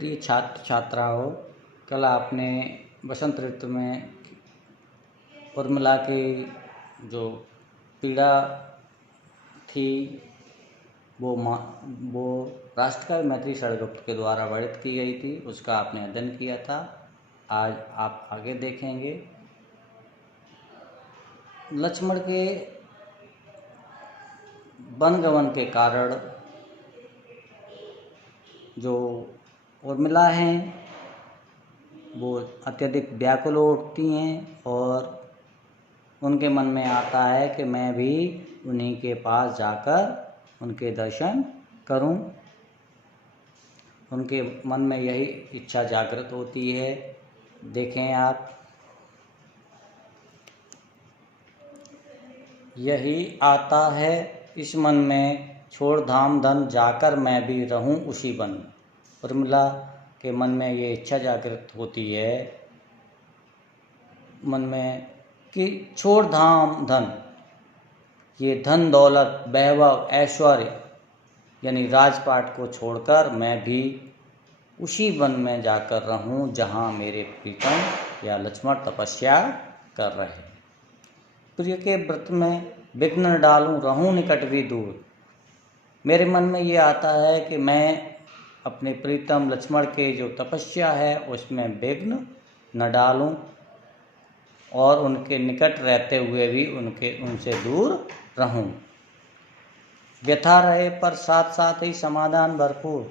प्रिय छात्र छात्राओं, कल आपने बसंत ऋतु में उर्मिला की जो पीड़ा थी वो राष्ट्रकवि मैथिली शरदगुप्त के द्वारा वर्णित की गई थी, उसका आपने अध्ययन किया था। आज आप आगे देखेंगे लक्ष्मण के वनगमन के कारण जो उर्मिला हैं वो अत्यधिक व्याकुल उठती हैं और उनके मन में आता है कि मैं भी उन्हीं के पास जाकर उनके दर्शन करूं। उनके मन में यही इच्छा जागृत होती है। देखें आप, यही आता है इस मन में, छोड़ धाम धन जाकर मैं भी रहूं उसी वन में। उर्मिला के मन में ये इच्छा जागृत होती है मन में कि छोड़ धाम धन, ये धन दौलत वैभव ऐश्वर्य यानी राजपाट को छोड़कर मैं भी उसी वन में जाकर रहूं जहां मेरे प्रीतम या लक्ष्मण तपस्या कर रहे हैं। प्रिय के व्रत में विघ्न न डालूं, रहूं निकट भी दूर। मेरे मन में ये आता है कि मैं अपने प्रीतम लक्ष्मण के जो तपस्या है उसमें विघ्न न डालूं और उनके निकट रहते हुए भी उनसे दूर रहूं। व्यथा रहे पर साथ साथ ही समाधान भरपूर।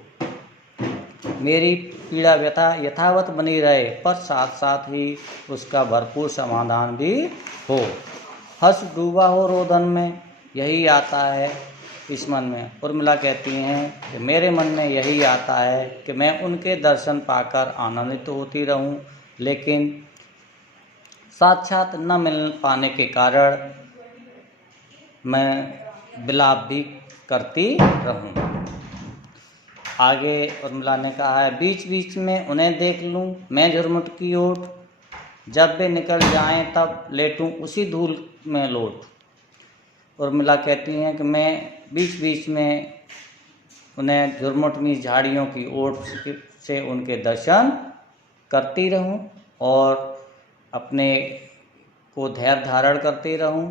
मेरी पीड़ा व्यथा यथावत बनी रहे पर साथ साथ ही उसका भरपूर समाधान भी हो। हर्ष डूबा हो रोदन में, यही आता है इस मन में। उर्मिला कहती हैं कि मेरे मन में यही आता है कि मैं उनके दर्शन पाकर आनंदित होती रहूं, लेकिन साक्षात न मिल पाने के कारण मैं विलाप भी करती रहूं। आगे उर्मिला ने कहा है, बीच बीच में उन्हें देख लूं मैं झुरमुट की ओट, जब वे निकल जाएं तब लेटूं उसी धूल में लोट। उर्मिला कहती हैं कि मैं बीच बीच में उन्हें झुरमुटनी झाड़ियों की ओट से उनके दर्शन करती रहूं और अपने को धैर्य धारण करती रहूं,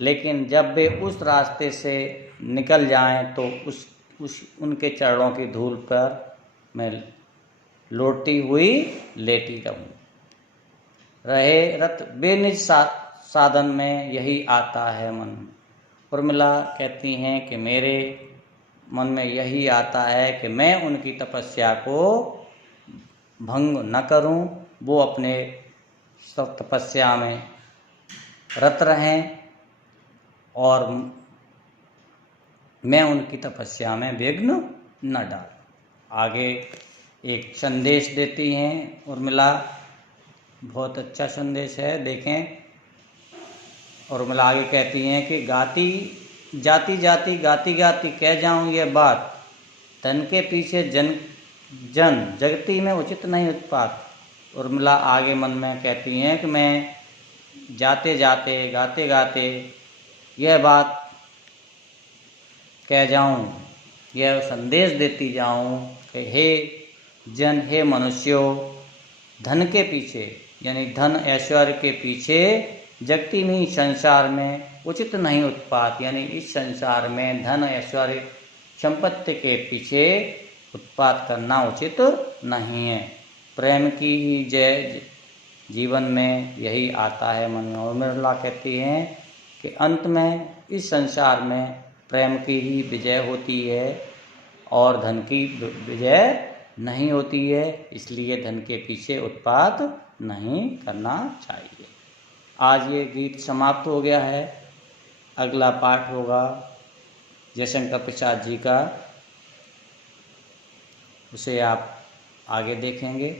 लेकिन जब वे उस रास्ते से निकल जाएं तो उनके चरणों की धूल पर मैं लौटती हुई लेटी रहूं। रहे रत बेनिज साधन में, यही आता है मन में। उर्मिला कहती हैं कि मेरे मन में यही आता है कि मैं उनकी तपस्या को भंग न करूं, वो अपने सब तपस्या में रत रहें और मैं उनकी तपस्या में विघ्न न डालूं। आगे एक संदेश देती हैं उर्मिला, बहुत अच्छा संदेश है, देखें। उर्मिला आगे कहती हैं कि गाती जाती जाती गाती गाती कह जाऊं ये बात, धन के पीछे जन जगती में उचित नहीं उत्पात। उर्मिला आगे मन में कहती हैं कि मैं जाते जाते गाते गाते यह बात कह जाऊं, यह संदेश देती जाऊं कि हे जन, हे मनुष्यों, धन के पीछे यानी धन ऐश्वर्य के पीछे जगती में संसार में उचित नहीं उत्पात, यानी इस संसार में धन ऐश्वर्य संपत्ति के पीछे उत्पात करना उचित नहीं है। प्रेम की ही जय जीवन में, यही आता है मन में। और उर्मिला कहती हैं कि अंत में इस संसार में प्रेम की ही विजय होती है और धन की विजय नहीं होती है, इसलिए धन के पीछे उत्पात नहीं करना चाहिए। आज ये गीत समाप्त हो गया है। अगला पाठ होगा जयशंकर प्रसाद जी का, उसे आप आगे देखेंगे।